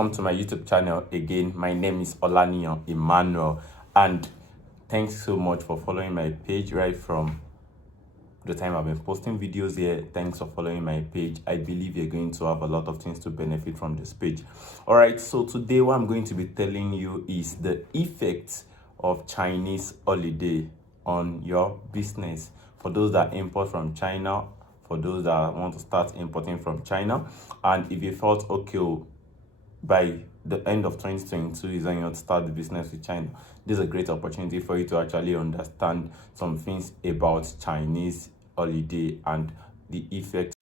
welcome to my YouTube channel again. My name is Olaniyan Emmanuel, and thanks so much for following my page right from the time I've been posting videos here. Thanks for following my page. I believe you're going to have a lot of things to benefit from this page. All right, so today what I'm going to be telling you is the effects of Chinese holiday on your business. For those that import from China, for those that want to start importing from China, and if you thought, okay, by the end of 2022 is when you want to start the business with China, this is a great opportunity for you to actually understand some things about Chinese holiday and the effect.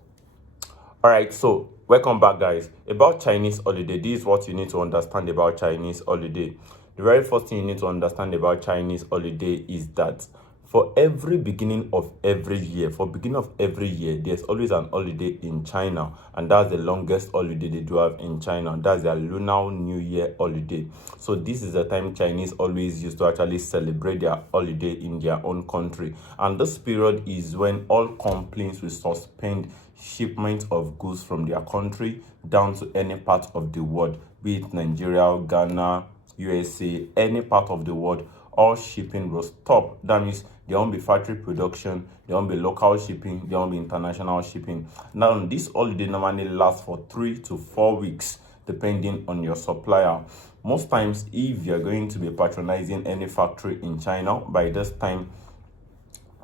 All right, so welcome back, guys. About Chinese holiday, this is what you need to understand about Chinese holiday. The very first thing you need to understand about Chinese holiday is that for every beginning of every year, there's always an holiday in China, and that's the longest holiday they do have in China. That's their Lunar New Year holiday. So this is the time Chinese always used to actually celebrate their holiday in their own country. And this period is when all companies will suspend shipment of goods from their country down to any part of the world, be it Nigeria, Ghana, USA, any part of the world. All shipping will stop. That means there won't be factory production, there won't be local shipping, there won't be international shipping. Now, this holiday normally lasts for 3 to 4 weeks, depending on your supplier. Most times, if you're going to be patronizing any factory in China, by this time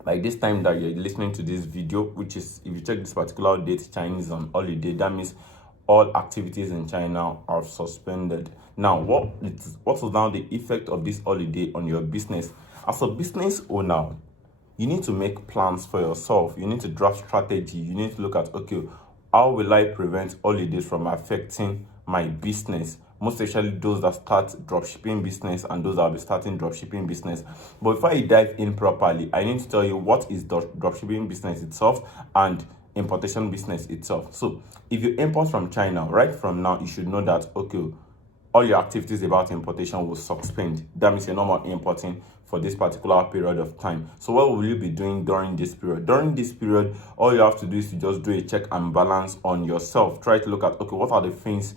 that you're listening to this video, which is, if you check this particular date, Chinese on holiday, that means all activities in China are suspended. Now, what is now the effect of this holiday on your business? As a business owner, you need to make plans for yourself. You need to draft strategy. You need to look at, okay, how will I prevent holidays from affecting my business? Most especially those that start dropshipping business and those that will be starting dropshipping business. But before I dive in properly, I need to tell you what is dropshipping business itself and importation business itself. So if you import from China, right from now, you should know that, okay, all your activities about importation will suspend. That means you're no more importing for this particular period of time. So what will you be doing during this period? During this period, all you have to do is to just do a check and balance on yourself. Try to look at, okay, what are the things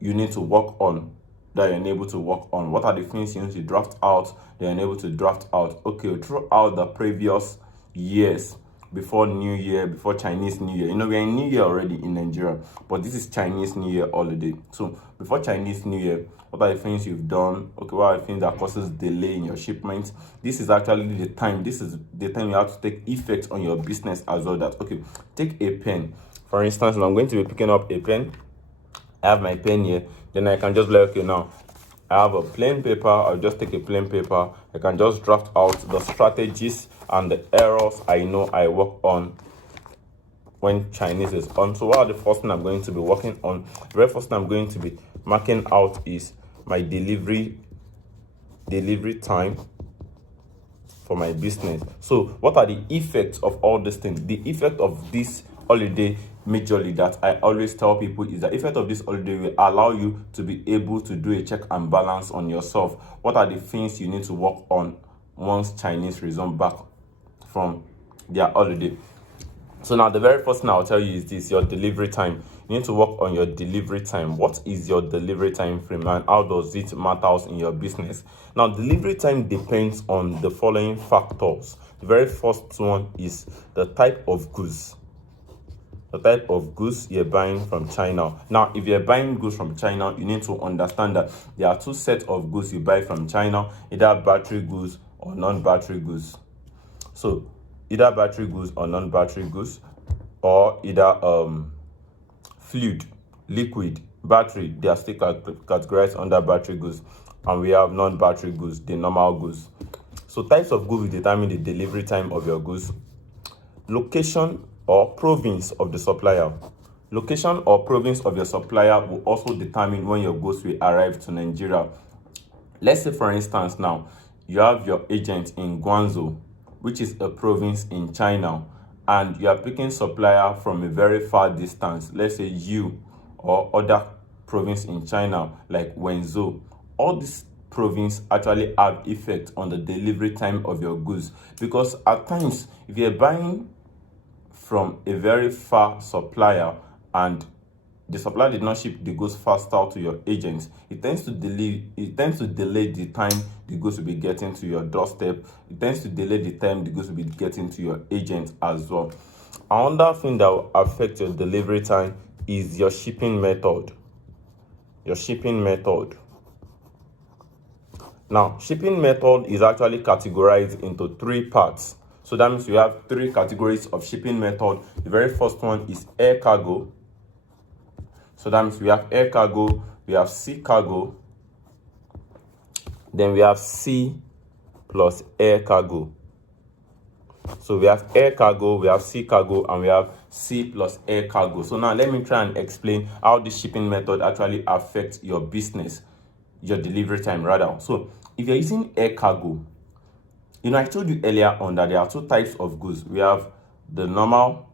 you need to work on that you're unable to work on? What are the things you need to draft out that you're unable to draft out? Okay, throughout the previous years, before New Year, before Chinese New Year. We're in New Year already in Nigeria, but this is Chinese New Year holiday. So before Chinese New Year, what are the things you've done? Okay, what are the things that causes delay in your shipment? This is actually the time. This is the time you have to take effect on your business as well. That, okay, take a pen. For instance, when I'm going to be picking up a pen, I have my pen here. Then I can just be like, okay, now I have a plain paper. I'll just take a plain paper. I can just draft out the strategies and the errors I know I work on when Chinese is on. So what are the first thing I'm going to be working on? The very first thing I'm going to be marking out is my delivery time for my business. So what are the effects of all these things? The effect of this holiday majorly that I always tell people is the effect of this holiday will allow you to be able to do a check and balance on yourself. What are the things you need to work on once Chinese resume back from their holiday? So now the very first thing I'll tell you is this: your delivery time. You need to work on your delivery time. What is your delivery time frame and how does it matter in your business? Now, delivery time depends on the following factors. The very first one is the type of goods. The type of goods you're buying from China. Now, if you're buying goods from China, you need to understand that there are two sets of goods you buy from China, either battery goods or non-battery goods. So, either battery goods or non-battery goods, or either fluid, liquid, battery, they are still categorized under battery goods, and we have non-battery goods, the normal goods. So types of goods will determine the delivery time of your goods. Location or province of the supplier. Location or province of your supplier will also determine when your goods will arrive to Nigeria. Let's say, for instance, now you have your agent in Guangzhou, which is a province in China, and you are picking supplier from a very far distance. Let's say you or other province in China like Wenzhou. All these province actually have effect on the delivery time of your goods, because at times if you're buying from a very far supplier and the supplier did not ship the goods faster to your agents, it tends to delay the time the goods will be getting to your doorstep. It tends to delay the time the goods will be getting to your agent as well. Another thing that will affect your delivery time is your shipping method. Your shipping method. Now, shipping method is actually categorized into 3 parts. So that means we have 3 categories of shipping method. The very first one is air cargo. So that means we have air cargo, we have sea cargo, then we have sea plus air cargo. So we have air cargo, we have sea cargo, and we have sea plus air cargo. So now let me try and explain how this shipping method actually affects your business, your delivery time rather. So if you're using air cargo, I told you earlier on that there are 2 types of goods. We have the normal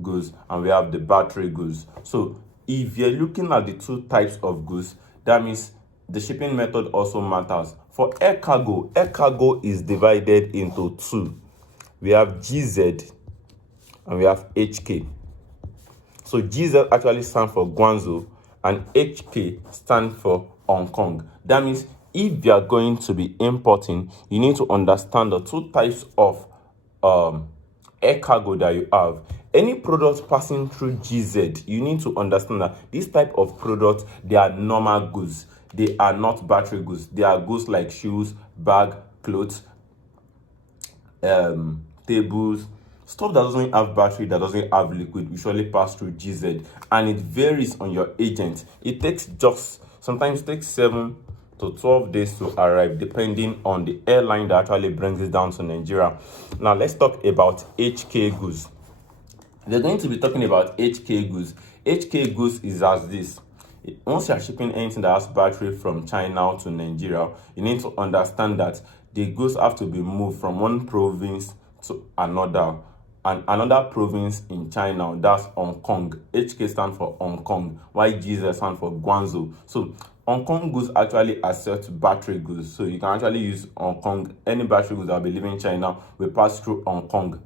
goods and we have the battery goods. So if you're looking at the 2 types of goods, that means the shipping method also matters. For air cargo is divided into 2. We have GZ and we have HK. So GZ actually stands for Guangzhou and HK stands for Hong Kong. That means if you are going to be importing, you need to understand the 2 types of air cargo that you have. Any products passing through GZ, you need to understand that this type of products, they are normal goods. They are not battery goods. They are goods like shoes, bag, clothes, tables, stuff that doesn't have battery, that doesn't have liquid, usually pass through GZ, and it varies on your agent. It takes sometimes takes 7 to 12 days to arrive, depending on the airline that actually brings it down to Nigeria. Now let's talk about HK goods. We're going to be talking about HK goods. HK goods is as this. Once you're shipping anything that has battery from China to Nigeria, you need to understand that the goods have to be moved from one province to another. And another province in China, that's Hong Kong. HK stands for Hong Kong, while GZ stands for Guangzhou. So Hong Kong goods actually accept battery goods. So you can actually use Hong Kong. Any battery goods that will be leaving China will pass through Hong Kong.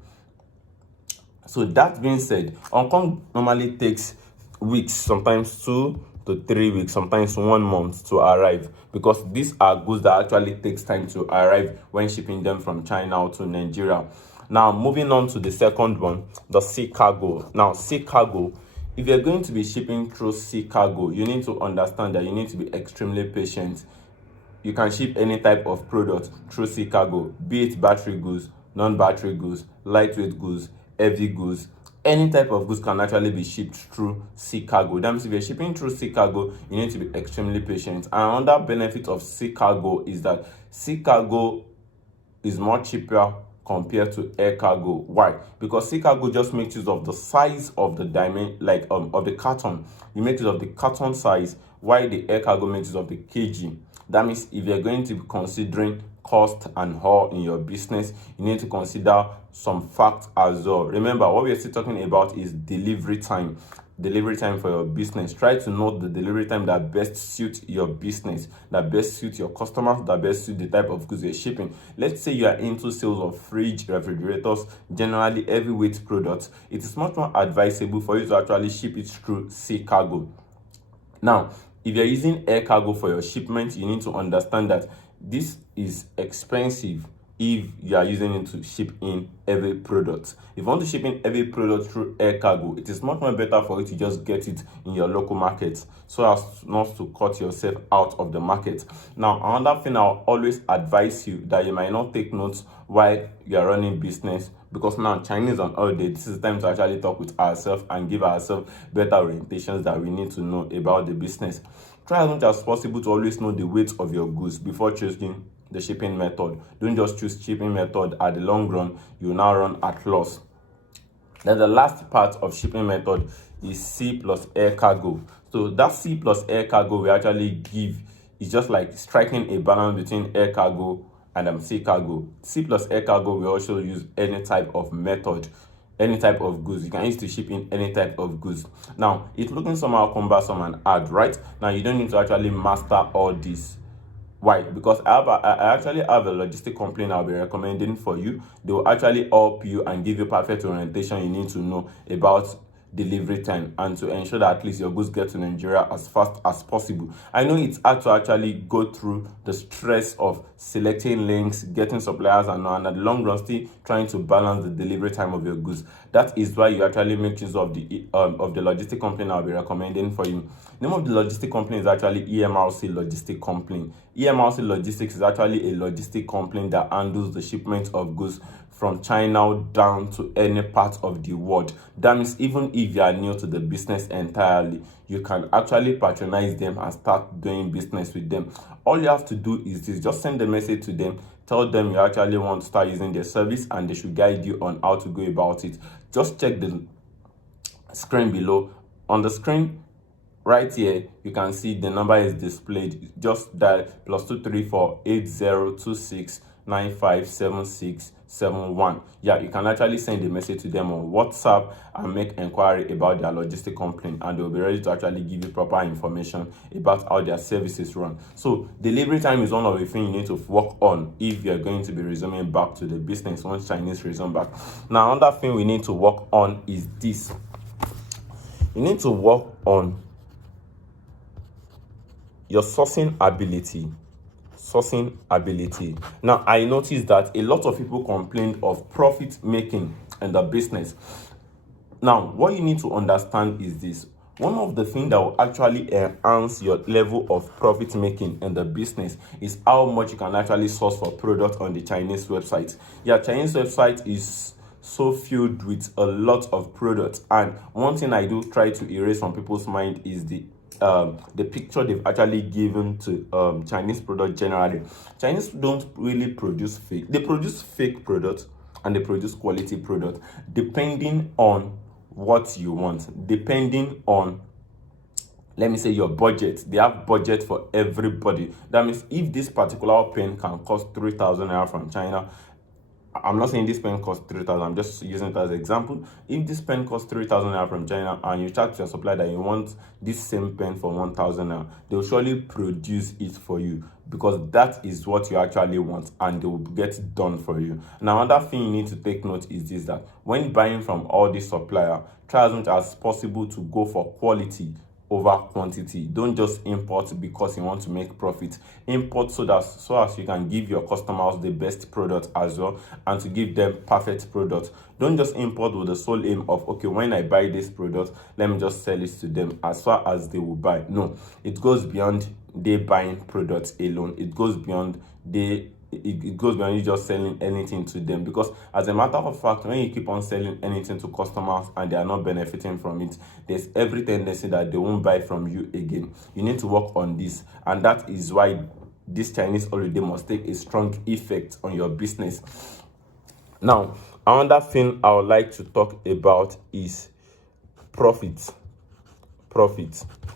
So that being said, Hong Kong normally takes weeks, sometimes 2 to 3 weeks, sometimes 1 month to arrive, because these are goods that actually takes time to arrive when shipping them from China to Nigeria. Now, moving on to the second one, the sea cargo. Now, sea cargo, if you're going to be shipping through sea cargo, you need to understand that you need to be extremely patient. You can ship any type of product through sea cargo, be it battery goods, non-battery goods, lightweight goods, heavy goods. Any type of goods can actually be shipped through sea cargo. That means if you're shipping through sea cargo, you need to be extremely patient. And another benefit of sea cargo is that sea cargo is more cheaper compared to air cargo. Why? Because sea cargo just makes use of the size of the diamond, of the carton. You make use of the carton size, while the air cargo makes use of the kg. That means if you're going to be considering cost and haul in your business, you need to consider some facts as well. Remember, what we are still talking about is delivery time. Delivery time for your business. Try to know the delivery time that best suits your business, that best suits your customers, that best suits the type of goods you're shipping. Let's say you are into sales of fridge, refrigerators, generally heavyweight products. It is much more advisable for you to actually ship it through sea cargo. Now, if you're using air cargo for your shipment, you need to understand that this is expensive if you are using it to ship in heavy products. If you want to ship in heavy products through air cargo, it is much more better for you to just get it in your local market so as not to cut yourself out of the market. Now, another thing I'll always advise you that you might not take notes while you are running business, because now Chinese on holiday, this is the time to actually talk with ourselves and give ourselves better orientations that we need to know about the business. Try as much as possible to always know the weight of your goods before choosing the shipping method. Don't just choose shipping method. At the long run, you now run at loss. Then the last part of shipping method is sea plus air cargo. So that sea plus air cargo we actually give is just like striking a balance between air cargo and sea cargo. Sea plus air cargo we also use any type of method, any type of goods. You can use to ship in any type of goods. Now, it's looking somehow cumbersome and hard, right? Now, you don't need to actually master all this. Why? Because I actually have a logistic company I'll be recommending for you. They will actually help you and give you perfect orientation you need to know about delivery time, and to ensure that at least your goods get to Nigeria as fast as possible. I know it's hard to actually go through the stress of selecting links, getting suppliers, and at the long run still trying to balance the delivery time of your goods. That is why you actually make use of the logistic company I'll be recommending for you. The name of the logistic company is actually EMRC Logistic Company. EMRC Logistics is actually a logistic company that handles the shipment of goods from China down to any part of the world. That means even if you are new to the business entirely, you can actually patronize them and start doing business with them. All you have to do is this: just send a message to them, tell them you actually want to start using their service, and they should guide you on how to go about it. Just check the screen below. On the screen right here, you can see the number is displayed. Just dial +234 8026 957671. Yeah, you can actually send a message to them on WhatsApp and make inquiry about their logistic company, and they'll be ready to actually give you proper information about how their services run. So delivery time is one of the things you need to work on if you're going to be resuming back to the business once Chinese resume back. Now, another thing we need to work on is this: you need to work on your sourcing ability. Now, I noticed that a lot of people complained of profit making in the business. Now, what you need to understand is this: one of the things that will actually enhance your level of profit making in the business is how much you can actually source for products on the Chinese website. Yeah, Chinese website is so filled with a lot of products, and one thing I do try to erase from people's mind is the picture they've actually given to Chinese products. Generally, Chinese don't really produce fake. They produce fake products and they produce quality products depending on what you want, depending on, let me say, your budget. They have budget for everybody. That means if this particular pen can cost 3,000 naira from China, I'm not saying this pen costs 3,000, I'm just using it as an example. If this pen costs 3,000 naira from China and you chat to your supplier that you want this same pen for 1,000 naira, they'll surely produce it for you because that is what you actually want, and they will get it done for you. Now, another thing you need to take note is this: that when buying from all these suppliers, try as much as possible to go for quality over quantity. Don't just import because you want to make profit. Import so as you can give your customers the best product as well, and to give them perfect product. Don't just import with the sole aim of, okay, when I buy this product, let me just sell it to them as far as they will buy. No, it goes beyond they buying products alone. It goes beyond it goes beyond you just selling anything to them, because as a matter of fact, when you keep on selling anything to customers and they are not benefiting from it, there's every tendency that they won't buy from you again. You need to work on this, and that is why this Chinese holiday must take a strong effect on your business. Now, another thing I would like to talk about is profit.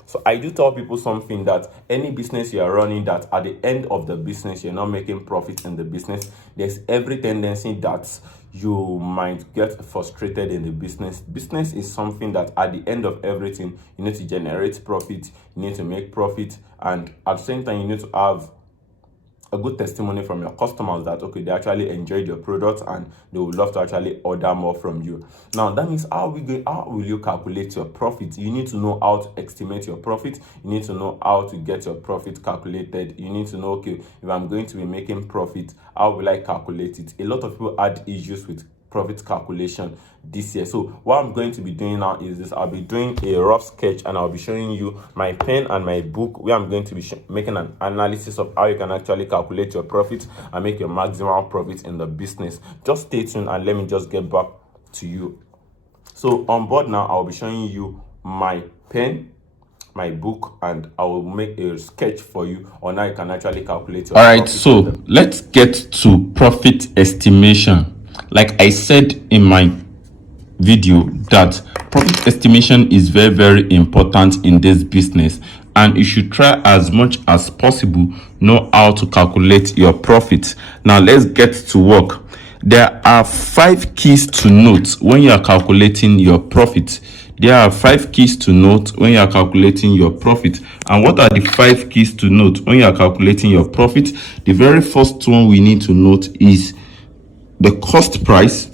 So I do tell people something, that any business you are running, that at the end of the business you're not making profit in the business, there's every tendency that you might get frustrated in the business. Business is something that at the end of everything, you need to generate profit, you need to make profit, and at the same time you need to have a good testimony from your customers that, okay, they actually enjoyed your product and they would love to actually order more from you. Now, that means how will you calculate your profit? You need to know how to estimate your profit. You need to know how to get your profit calculated. You need to know, okay, if I'm going to be making profit, how will I calculate it? A lot of people had issues with profit calculation this year. So what I'm going to be doing now is this: I'll be doing a rough sketch and I'll be showing you my pen and my book, where I'm going to be making an analysis of how you can actually calculate your profit and make your maximum profit in the business. Just stay tuned and let me just get back to you. So on board now, I'll be showing you my pen, my book, and I will make a sketch for you on how you can actually calculate your profit. All right, so let's get to profit estimation. Like I said in my video, that profit estimation is very, very important in this business, and you should try as much as possible know how to calculate your profit. Now let's get to work. There are 5 keys to note when you are calculating your profit. There are 5 keys to note when you are calculating your profit. And what are the 5 keys to note when you are calculating your profit? The very first one we need to note is the cost price,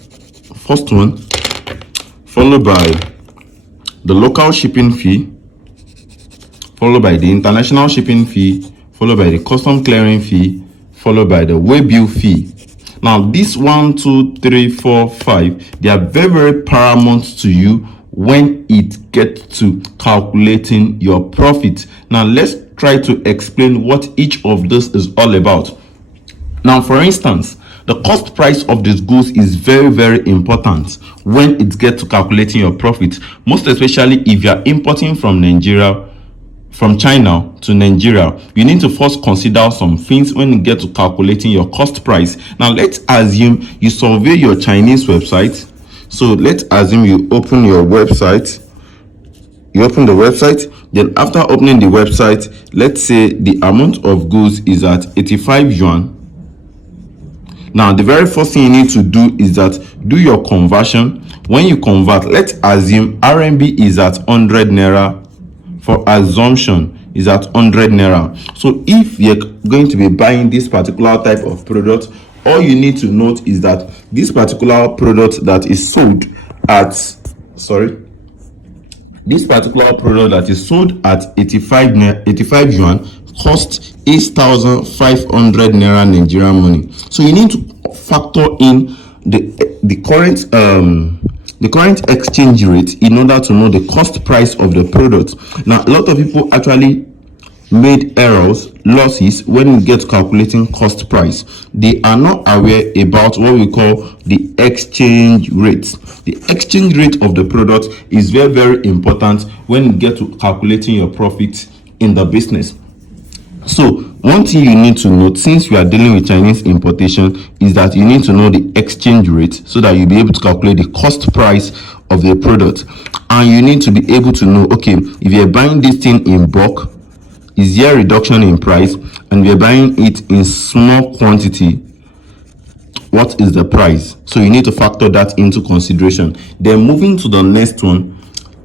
first one, followed by the local shipping fee, followed by the international shipping fee, followed by the custom clearing fee, followed by the way bill fee. Now, this 1, 2, 3, 4, 5, they are very, very paramount to you when it gets to calculating your profit. Now, let's try to explain what each of this is all about. Now, for instance, the cost price of these goods is very, very important when it gets to calculating your profit, most especially if you are importing from Nigeria, from China to Nigeria. You need to first consider some things when you get to calculating your cost price. Now, let's assume you survey your Chinese website. So let's assume you open your website. You open the website, then after opening the website, let's say the amount of goods is at 85 yuan. Now, the very first thing you need to do is that do your conversion. When you convert, let's assume RMB is at 100 naira. For assumption, is at 100 naira. So if you're going to be buying this particular type of product, all you need to note is that this particular product that is sold at this particular product that is sold at 85 yuan cost 8,500 naira Nigerian money. So you need to factor in the current exchange rate in order to know the cost price of the product. Now, a lot of people actually made losses when we get calculating cost price. They are not aware about what we call the exchange rate. The exchange rate of the product is very, very important when you get to calculating your profit in the business. So one thing you need to note, since we are dealing with Chinese importation, is that you need to know the exchange rate so that you'll be able to calculate the cost price of the product. And you need to be able to know, okay, if you're buying this thing in bulk, is there a reduction in price? And you're buying it in small quantity, what is the price? So you need to factor that into consideration. Then moving to the next one,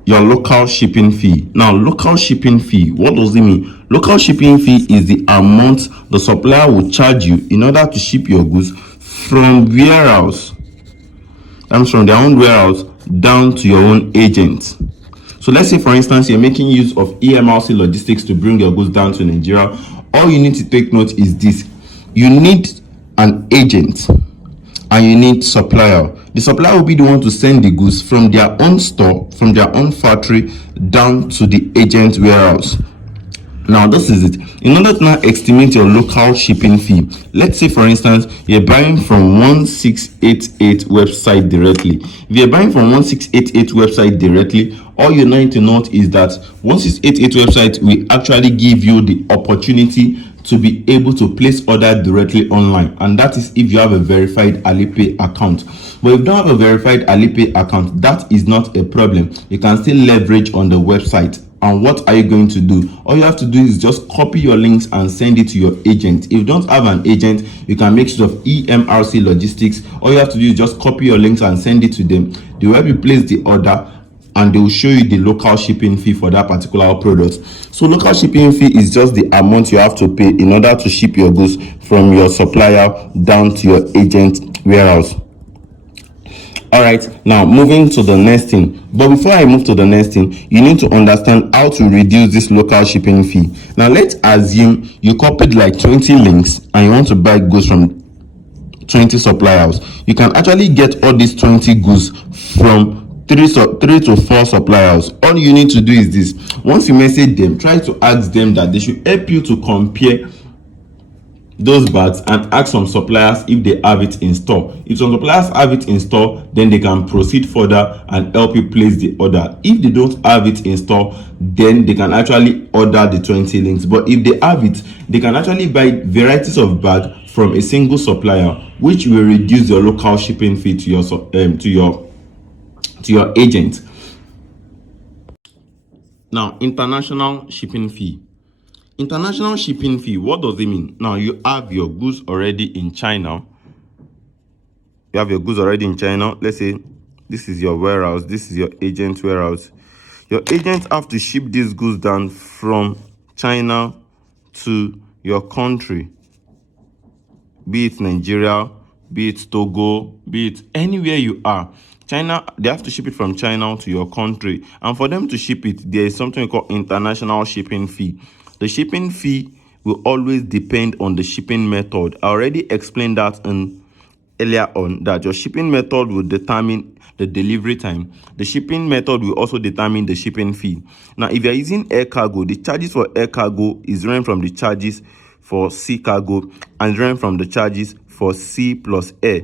your local shipping fee. Now, local shipping fee, what does it mean? Local shipping fee is the amount the supplier will charge you in order to ship your goods from warehouse. Comes from their own warehouse down to your own agent. So let's say, for instance, you're making use of EMBARK logistics to bring your goods down to Nigeria. All you need to take note is this: you need an agent and you need supplier. The supplier will be the one to send the goods from their own store, from their own factory down to the agent warehouse. Now, this is it. In order to now estimate your local shipping fee, let's say, for instance, you're buying from 1688 website directly. If you're buying from 1688 website directly, all you need to note is that 1688 website will actually give you the opportunity to be able to place order directly online, and that is if you have a verified Alipay account. But if you don't have a verified Alipay account, that is not a problem. You can still leverage on the website. And what are you going to do? All you have to do is just copy your links and send it to your agent. If you don't have an agent, you can make use of EMBARK logistics. All you have to do is just copy your links and send it to them. They will help you place the order, and they will show you the local shipping fee for that particular product. So local shipping fee is just the amount you have to pay in order to ship your goods from your supplier down to your agent warehouse. All right, now moving to the next thing. But before I move to the next thing, you need to understand how to reduce this local shipping fee. Now, let's assume you copied like 20 links and you want to buy goods from 20 suppliers. You can actually get all these 20 goods from 3 to 4 suppliers. All you need to do is this: once you message them, try to ask them that they should help you to compare those bags and ask some suppliers if they have it in store. If some suppliers have it in store, then they can proceed further and help you place the order. If they don't have it in store, then they can actually order the 20 links. But if they have it, they can actually buy varieties of bags from a single supplier, which will reduce your local shipping fee to your agent. Now, international shipping fee. International shipping fee, what does it mean? Now, you have your goods already in China. Let's say this is your warehouse, this is your agent warehouse. Your agent have to ship these goods down from China to your country, be it Nigeria, be it Togo, be it anywhere you are. China, they have to ship it from China to your country, and for them to ship it, there is something called international shipping fee. The shipping fee will always depend on the shipping method. I already explained that in earlier on, that your shipping method will determine the delivery time. The shipping method will also determine the shipping fee. Now, if you're using air cargo, the charges for air cargo is run from the charges for sea cargo and run from the charges for sea plus air.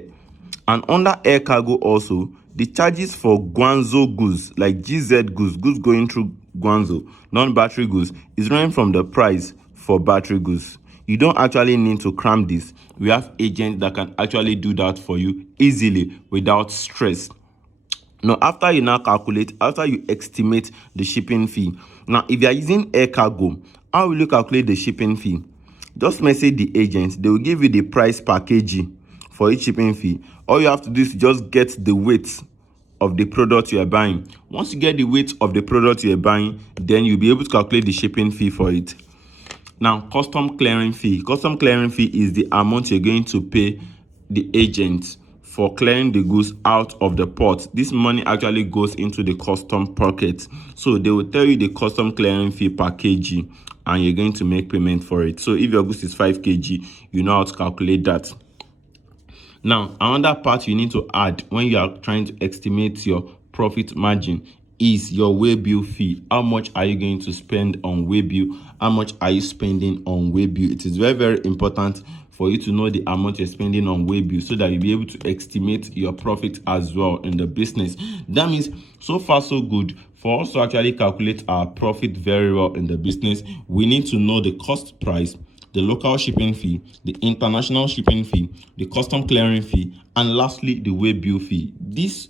And under air cargo also, the charges for Guangzhou goods, like GZ goods going through Guangzhou, non-battery goods, is running from the price for battery goods. You don't actually need to cram this. We have agents that can actually do that for you easily without stress. Now, after you now calculate, after you estimate the shipping fee, now if you are using air cargo, how will you calculate the shipping fee? Just message the agent. They will give you the price per kg for each shipping fee. All you have to do is just get the weight of the product you are buying. Once you get the weight of the product you are buying, then you'll be able to calculate the shipping fee for it. Now, custom clearing fee. Custom clearing fee is the amount you're going to pay the agent for clearing the goods out of the port. This money actually goes into the custom pocket. So they will tell you the custom clearing fee per kg, and you're going to make payment for it. So if your goods is 5 kg, you know how to calculate that. Now, another part you need to add when you are trying to estimate your profit margin is your waybill fee. How much are you going to spend on waybill? How much are you spending on waybill? It is very, very important for you to know the amount you're spending on waybill so that you'll be able to estimate your profit as well in the business. That means so far so good. For us to actually calculate our profit very well in the business, we need to know the cost price, the local shipping fee, the international shipping fee, the custom clearing fee, and lastly, the waybill fee. These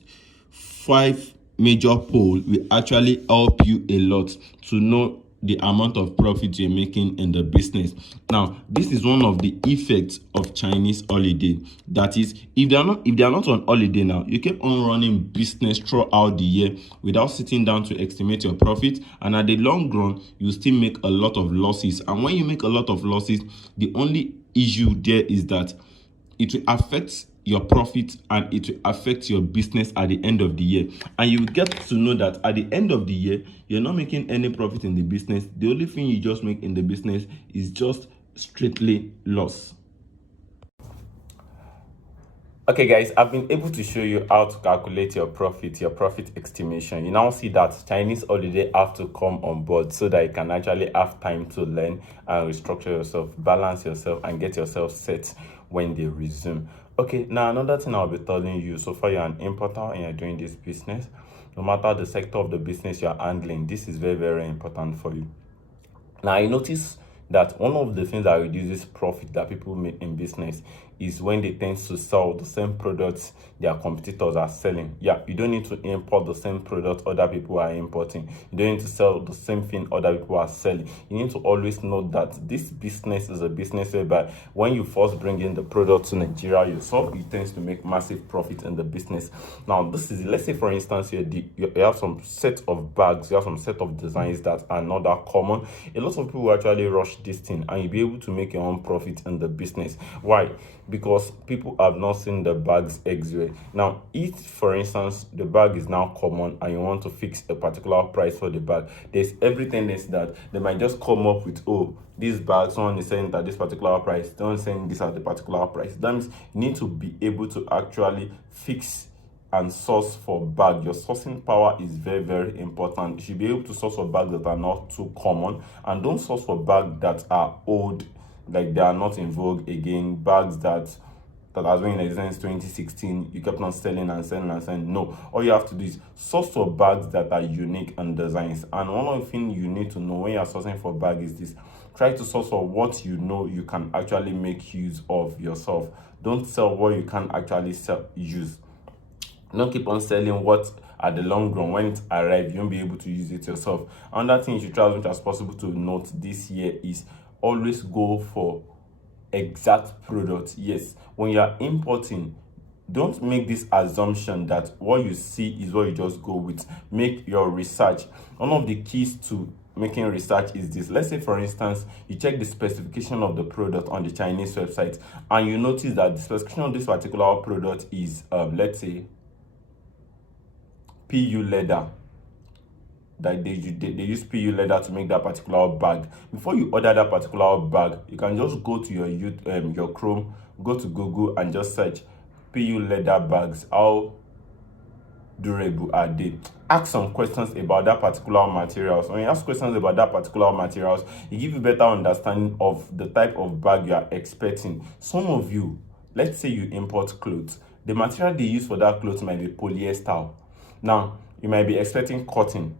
5 major poles will actually help you a lot to know the amount of profit you're making in the business. Now, this is one of the effects of Chinese holiday. That is, if they are not on holiday now, you keep on running business throughout the year without sitting down to estimate your profit, and at the long run, you still make a lot of losses. And when you make a lot of losses, the only issue there is that it will affect your profit and it will affect your business at the end of the year. And you will get to know that at the end of the year, you're not making any profit in the business. The only thing you just make in the business is just strictly loss. Okay guys, I've been able to show you how to calculate your profit estimation. You now see that Chinese holiday have to come on board so that you can actually have time to learn and restructure yourself, balance yourself, and get yourself set when they resume. Okay, now another thing I'll be telling you, so far you're an importer and you're doing this business, no matter the sector of the business you're handling, this is very, very important for you. Now, I notice that one of the things that reduces profit that people make in business is when they tend to sell the same products their competitors are selling. Yeah, you don't need to import the same product other people are importing. You don't need to sell the same thing other people are selling. You need to always know that this business is a business whereby when you first bring in the product to Nigeria yourself, you tend to make massive profit in the business. Now, this is, let's say for instance, you have some set of bags, you have some set of designs that are not that common. A lot of people will actually rush this thing and you'll be able to make your own profit in the business. Why? Because people have not seen the bags elsewhere. Now, if for instance the bag is now common and you want to fix a particular price for the bag, there's every tendency that they might just come up with, oh, this bag, someone is saying that this particular price, someone is saying this at the particular price. That means you need to be able to actually fix and source for bag. Your sourcing power is very, very important. You should be able to source for bags that are not too common, and don't source for bags that are old, like they are not in vogue again, bags that has been in existence 2016, you kept on selling and selling and selling. No, all you have to do is source for bags that are unique and designs. And one of the things you need to know when you're sourcing for bag is this: try to source for what you know you can actually make use of yourself. Don't sell what you can't actually use. Don't keep on selling what at the long run, when it arrives, you won't be able to use it yourself. Another thing you should try as much as possible to note this year is always go for exact product. Yes, when you're importing, don't make this assumption that what you see is what you just go with. Make your research. One of the keys to making research is this: let's say for instance you check the specification of the product on the Chinese website and you notice that the specification of this particular product is let's say PU leather. That they use PU leather to make that particular bag. Before you order that particular bag, you can just go to your Chrome, go to Google and just search PU leather bags. How durable are they? Ask some questions about that particular materials. When you ask questions about that particular materials, it gives you better understanding of the type of bag you are expecting. Some of you, let's say you import clothes, the material they use for that clothes might be polyester. Now you might be expecting cotton.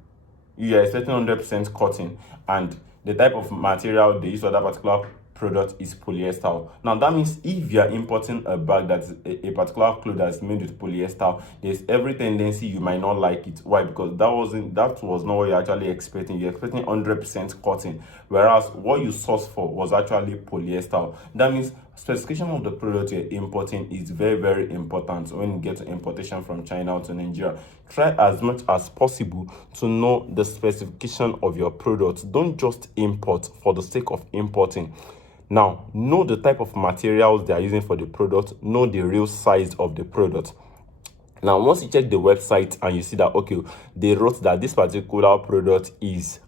You are expecting 100% cotton, and the type of material they use for that particular product is polyester. Now that means if you are importing a bag that's a particular cloth that's made with polyester, there's every tendency you might not like it. Why? Because that was not what you're actually expecting. You're expecting 100% cotton, whereas what you sourced for was actually polyester. That means specification of the product you're importing is very, very important when you get to importation from China to Nigeria. Try as much as possible to know the specification of your product. Don't just import for the sake of importing. Now, know the type of materials they are using for the product. Know the real size of the product. Now, once you check the website and you see that, okay, they wrote that this particular product is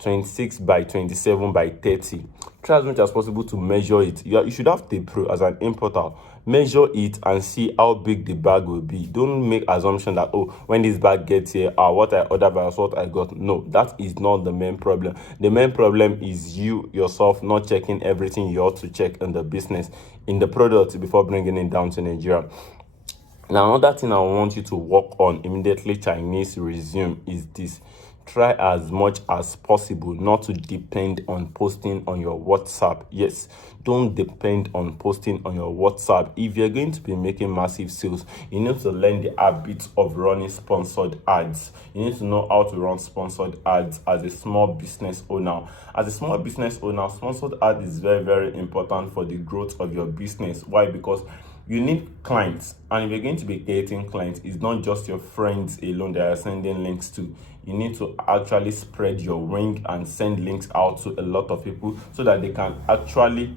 26 by 27 by 30. Try as much as possible to measure it. You should have tape pro as an importer. Measure it and see how big the bag will be. Don't make assumption that, oh, when this bag gets here, what I ordered versus what I got. No, that is not the main problem. The main problem is you yourself not checking everything you ought to check in the business, in the product before bringing it down to Nigeria. Now, another thing I want you to work on immediately Chinese resume is this. Try as much as possible not to depend on posting on your WhatsApp. Yes, don't depend on posting on your WhatsApp. If you're going to be making massive sales, you need to learn the habits of running sponsored ads. You need to know how to run sponsored ads as a small business owner. As a small business owner, sponsored ad is very, very important for the growth of your business. Why? Because you need clients, and if you're going to be getting clients, it's not just your friends alone that are sending links to. You need to actually spread your wing and send links out to a lot of people so that they can actually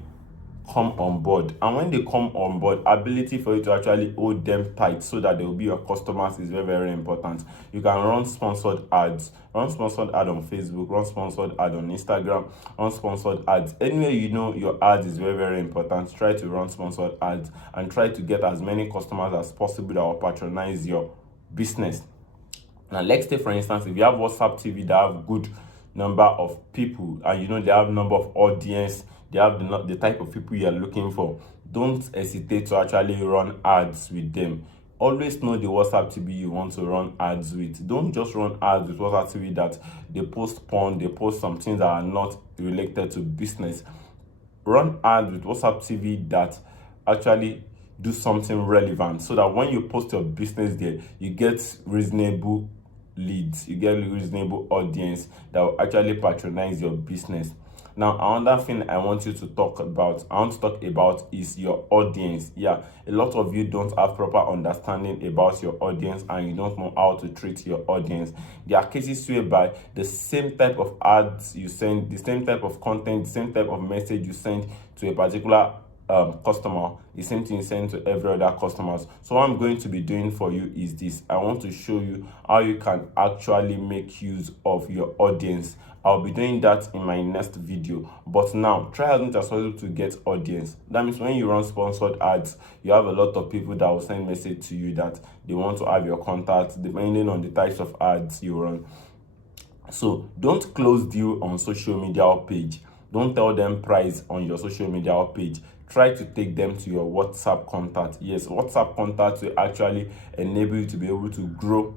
come on board. And when they come on board, ability for you to actually hold them tight so that they will be your customers is very, very important. You can run sponsored ads. Run sponsored ad on Facebook, run sponsored ad on Instagram, run sponsored ads. Anywhere you know your ads is very, very important. Try to run sponsored ads and try to get as many customers as possible that will patronize your business. Now, let's say, for instance, if you have WhatsApp TV that have good number of people and they have number of audience, they have the type of people you are looking for, don't hesitate to actually run ads with them. Always know the WhatsApp TV you want to run ads with. Don't just run ads with WhatsApp TV that they post porn, they post some things that are not related to business. Run ads with WhatsApp TV that actually do something relevant so that when you post your business there, you get reasonable leads, you get a reasonable audience that will actually patronize your business. Now, another thing I want to talk about is your audience. Yeah, a lot of you don't have proper understanding about your audience and you don't know how to treat your audience. There are cases whereby the same type of ads you send, the same type of content, the same type of message you send to a particular customer, the same thing sent to every other customers. So what I'm going to be doing for you is this. I want to show you how you can actually make use of your audience. I'll be doing that in my next video. But now, try as much as possible to get audience. That means when you run sponsored ads, you have a lot of people that will send message to you that they want to have your contact depending on the types of ads you run. So don't close deal on social media page. Don't tell them price on your social media page. Try to take them to your WhatsApp contact. Yes, WhatsApp contact will actually enable you to be able to grow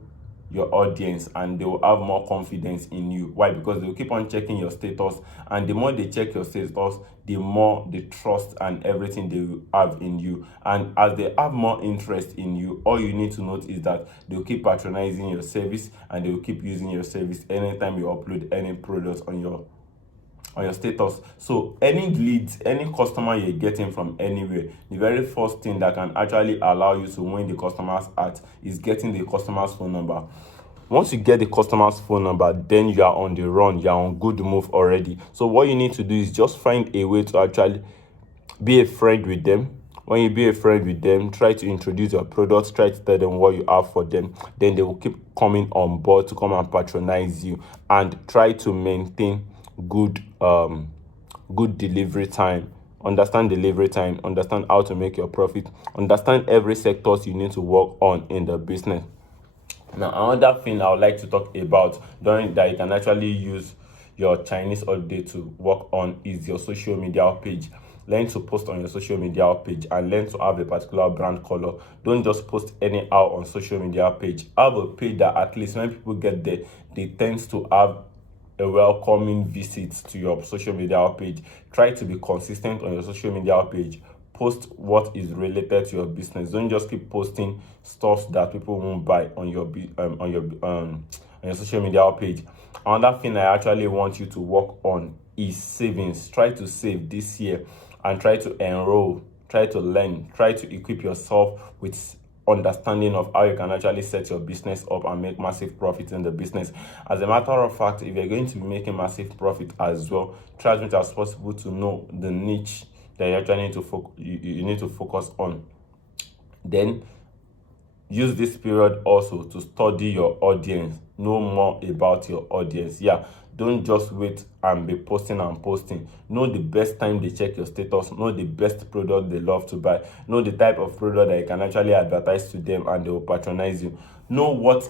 your audience and they will have more confidence in you. Why? Because they will keep on checking your status, and the more they check your status, the more they trust and everything they will have in you. And as they have more interest in you, all you need to note is that they will keep patronizing your service and they will keep using your service anytime you upload any products on your status. So any leads, any customer you're getting from anywhere, the very first thing that can actually allow you to win the customer's heart is getting the customer's phone number. Once you get the customer's phone number, then you are on the run, you're on good move already. So what you need to do is just find a way to actually be a friend with them, When you be a friend with them, try to introduce your products, try to tell them what you have for them. Then they will keep coming on board to come and patronize you. And try to maintain good good delivery time. Understand delivery time, understand how to make your profit, understand every sectors you need to work on in the business. Now, another thing I would like to talk about during that you can actually use your Chinese holiday to work on is your social media page. Learn to post on your social media page and learn to have a particular brand color. Don't just post anyhow on social media page. Have a page that at least when people get there, they tend to have a welcoming visit to your social media page. Try to be consistent on your social media page. Post what is related to your business. Don't just keep posting stuff that people won't buy on your on your social media page. Another thing I actually want you to work on is savings. Try to save this year and try to enroll, try to learn, try to equip yourself with understanding of how you can actually set your business up and make massive profit in the business. As a matter of fact, if you're going to be making massive profit as well, try as much as possible to know the niche that you actually need to you need to focus on. Then use this period also to study your audience. Know more about your audience. Yeah, don't just wait and be posting and posting. Know the best time they check your status. Know the best product they love to buy. Know the type of product that you can actually advertise to them and they will patronize you. Know what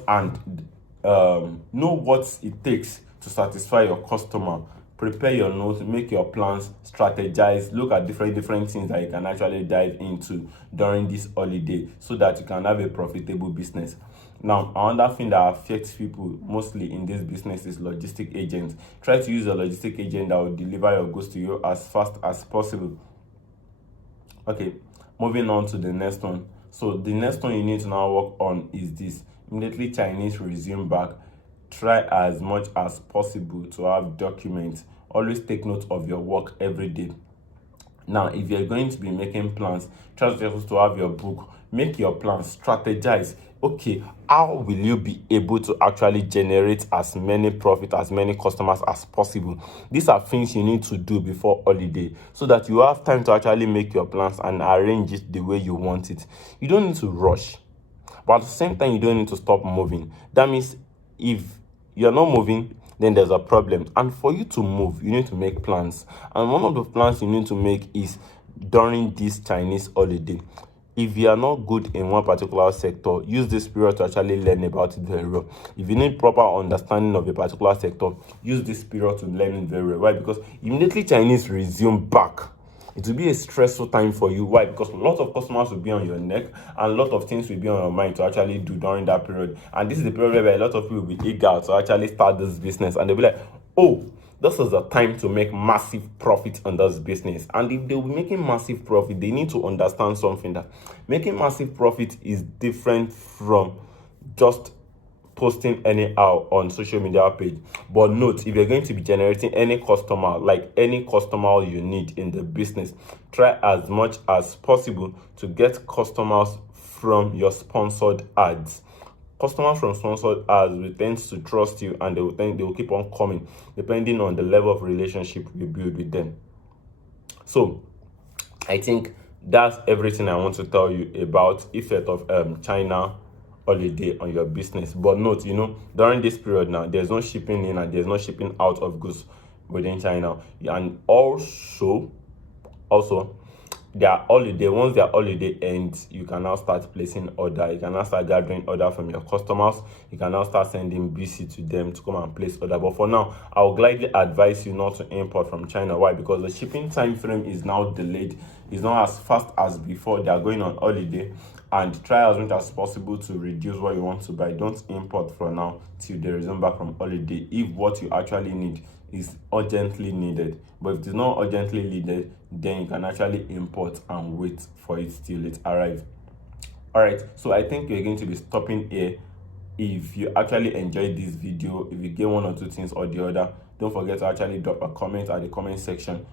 it takes to satisfy your customer. Prepare your notes, make your plans, strategize, look at different things that you can actually dive into during this holiday so that you can have a profitable business. Now, another thing that affects people mostly in this business is logistic agents. Try to use a logistic agent that will deliver your goods to you as fast as possible. Okay, moving on to the next one. So the next one you need to now work on is this. Immediately Chinese resume back. Try as much as possible to have documents. Always take note of your work every day. Now, if you're going to be making plans, try to have your book. Make your plans, strategize. Okay, how will you be able to actually generate as many profit, as many customers as possible? These are things you need to do before holiday so that you have time to actually make your plans and arrange it the way you want it. You don't need to rush, but at the same time, you don't need to stop moving. That means if you're not moving, then there's a problem. And for you to move, you need to make plans. And one of the plans you need to make is during this Chinese holiday. If you are not good in one particular sector, use this period to actually learn about it very well. If you need proper understanding of a particular sector, use this period to learn it very well. Why? Because immediately Chinese resume back, it will be a stressful time for you. Why? Because a lot of customers will be on your neck and a lot of things will be on your mind to actually do during that period. And this is the period where a lot of people will be eager to actually start this business and they'll be like, oh, this is the time to make massive profit on this business. And if they'll be making massive profit, they need to understand something, that making massive profit is different from just posting anyhow on social media page. But note, if you're going to be generating any customer, like any customer you need in the business, try as much as possible to get customers from your sponsored ads. Customers from sponsored ads will tend to trust you and they will keep on coming depending on the level of relationship you build with them. So I think that's everything I want to tell you about effect of China holiday on your business. But note, during this period now, there's no shipping in and there's no shipping out of goods within China. And also their holiday, once their holiday ends, you can now start placing order. You can now start gathering order from your customers. You can now start sending BC to them to come and place order. But for now, I would gladly advise you not to import from China. Why? Because the shipping time frame is now delayed. It's not as fast as before. They are going on holiday. And try as much as possible to reduce what you want to buy. Don't import for now till they resume back from holiday, if what you actually need is urgently needed. But if it's not urgently needed, then you can actually import and wait for it till it arrives. All right, so I think we're going to be stopping here. If you actually enjoyed this video, if you get one or two things or the other, don't forget to actually drop a comment at the comment section.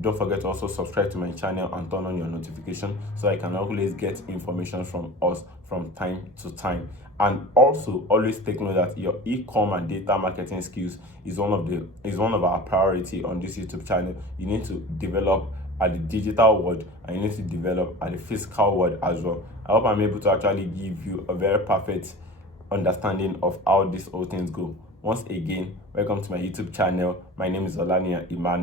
Don't forget to also subscribe to my channel and turn on your notification so I can always get information from us from time to time. And also always take note that your e-com and data marketing skills is one of our priority on this YouTube channel. You need to develop at the digital world, and you need to develop at the physical world as well. I hope I'm able to actually give you a very perfect understanding of how these whole things go. Once again, welcome to my YouTube channel. My name is Olani Emmanuel.